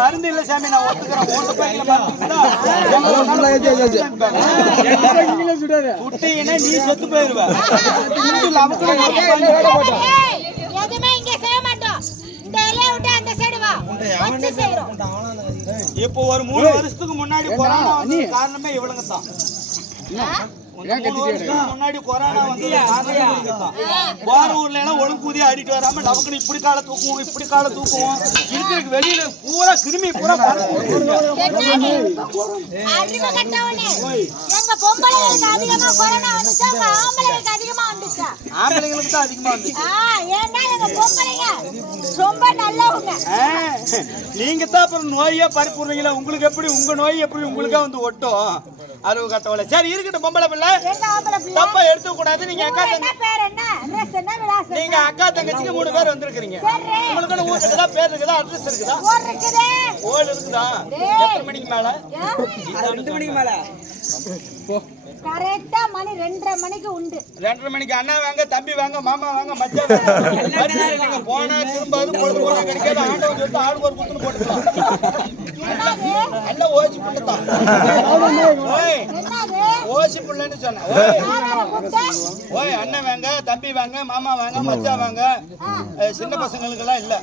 மருந்து இல்ல சாமி, நான் ஒத்துக்கிறேன். ஓட்ட பையில மருந்து சுட்டீங்கன்னா நீ செத்து போயிருவ. எதுவுமே இங்க செய்ய மாட்டோம். இந்த இலைய விட்டு அந்த சைடு வா, வச்சு செய்றோம். இப்போ ஒரு 3 வருஷத்துக்கு முன்னாடி கொரோனா வந்து காரணமே இவளுங்க தான். முன்னாடி கொரோனா வந்து போற ஊர்ல எல்லாம் ஒழுங்கூதி ஆடிட்டு வராம நமக்கு இப்படி கால தூக்குவோம், இப்படி கால தூக்குவோம். இருக்கிறதுக்கு வெளியில பூரா கிருமி பூரா அறிவு கட்டவனே. எங்க பொம்பளைங்களுக்கு அதிகமா கொரோனா வந்துச்சா, ஆம்பளைங்களுக்கு அதிகமா வந்துச்சா? ஆம்பளைங்களுக்கு தான் அதிகமா வந்துச்சு. ஏன்னா எங்க பொம்பளைங்க ரொம்ப நல்லவங்க. நீங்க தான் அப்புறம் நோயே பரப்புறீங்களா? உங்களுக்கு எப்படி உங்க நோய் எப்படி உங்களுக்கா வந்து ஒட்டும்? அறிவு கட்டவளை. சரி இருக்கட்டும், பொம்பளை பிள்ளை தப்பா எடுத்துக்க கூடாது. நீங்க அக்கா நீங்க அக்கா தங்கச்சிக்கு 3 பேர் வந்திருக்கீங்க. உங்களுக்கு ஊர் இருக்குதா, பேர் இருக்குதா, அட்ரஸ் இருக்குதா? ஓல் இருக்குதா? எத்தனை மணிக்கு மேல? 2 மணிக்கு மேல. கரெக்ட்டா மணி 2:30 மணிக்கு உண்டு. 2:30 மணிக்கு அண்ணா வாங்க, தம்பி வாங்க, மாமா வாங்க, மச்சான் வாங்க. நீங்க போனா திரும்பாது பொழுது போனா கிடைக்காது. ஆண்டவன் சொல்லிட்டு ஆளுக்கு ஒரு குத்துன்னு போட்டுக்கலாம். எல்லாம் ஓசி புள்ளதான். ஓசி புள்ளன்னு சொன்னேன். ஓய் அண்ணன் வாங்க, தம்பி வாங்க, மாமா வாங்க, மச்சான் வாங்க. சின்ன பசங்களுக்கு எல்லாம் இல்ல.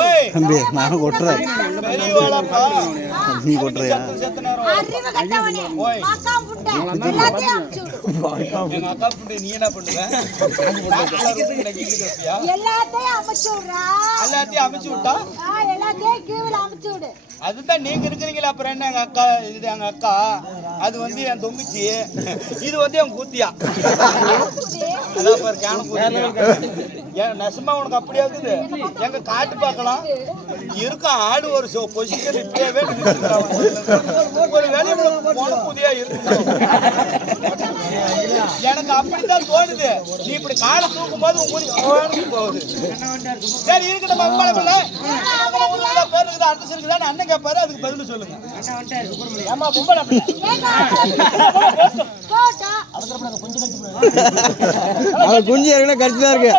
ஓய் நான் கொட்டுறேன். பெரியவாளப்பா நீ கொட்டுறியா? அறிவு கட்டவனே. மாக்கா புட்ட எல்லாத்தையும் அமுச்சு விடு. எங்க அக்கா புட்ட நீ என்ன பண்ணுவ? எல்லாத்தையும் அமுச்சு விடுறா. எல்லாத்தையும் அமுச்சு விட்டா? எல்லாத்தையும் கீழ அமுச்சு விடு. அதுதான் நீங்க இருக்கிறீங்களா, அப்புறம் என்ன? எங்க அக்கா இது எங்க அக்கா, அது வந்து என் தொங்குச்சி, இது வந்து என் கூத்தியா. அதான் பாரு கேன கூத்தியா. நெசமா உனக்கு அப்படியே இருக்குது. எங்க காட்டு பார்க்கலாம் இருக்க ஆடு ஒரு பொசிஷன் இப்பவே ஒரு வேலையை போன புதியா இருக்கு. எனக்கு அப்படித்தான் தோணுது. நீ இப்படி காலை தூக்கும் போது உங்களுக்கு போகுது. சரி இருக்கட்டும், மக்களை பிள்ளை பேர் இருக்குதா, அட்ரஸ் இருக்குதா? அண்ணன் கேட்பாரு, அதுக்கு பதில் சொல்லுங்க. ஆமா பொம்பளை குஞ்சு கடிச்சுதான் இருக்கு.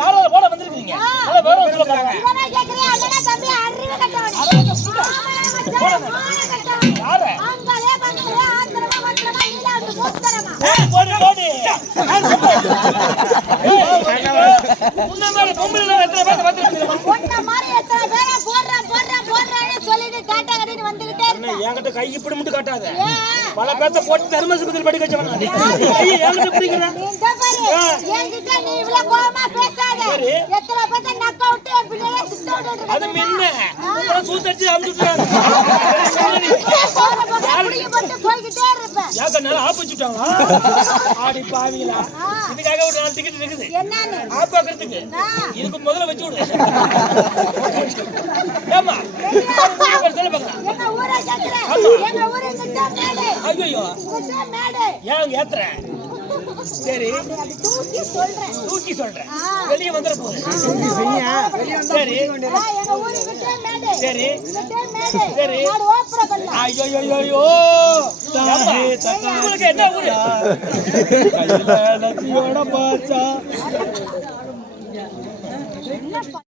யாரோட போட வந்திருக்கீங்க? என்கிட்ட கை இப்படி மட்டும் காட்டாத. பல பேர்த்த போட்டு தர்மசபத்தில் படிக்க வச்சவன். என்கிட்ட பிடிக்கிறேன். அது என்ன சூத்தடிச்சு அமுச்சுட்டாங்க. ஆப்பிச்சுட்டாங்களா? ஆடி பாவீங்களா? இதுக்காக ஒரு 4 டிக்கெட் இருக்குது ஆப்பாக்குறதுக்கு. இதுக்கு முதல்ல வச்சு விடு. ஏமா ஐயோ ஏன் ஏத்துறேன்? சரி தூக்கி சொல்றேன். வெளியே வந்துட போகுது. சரி சரி சரி. ஐயோ உங்களுக்கு என்ன ஊரு? பாச்சா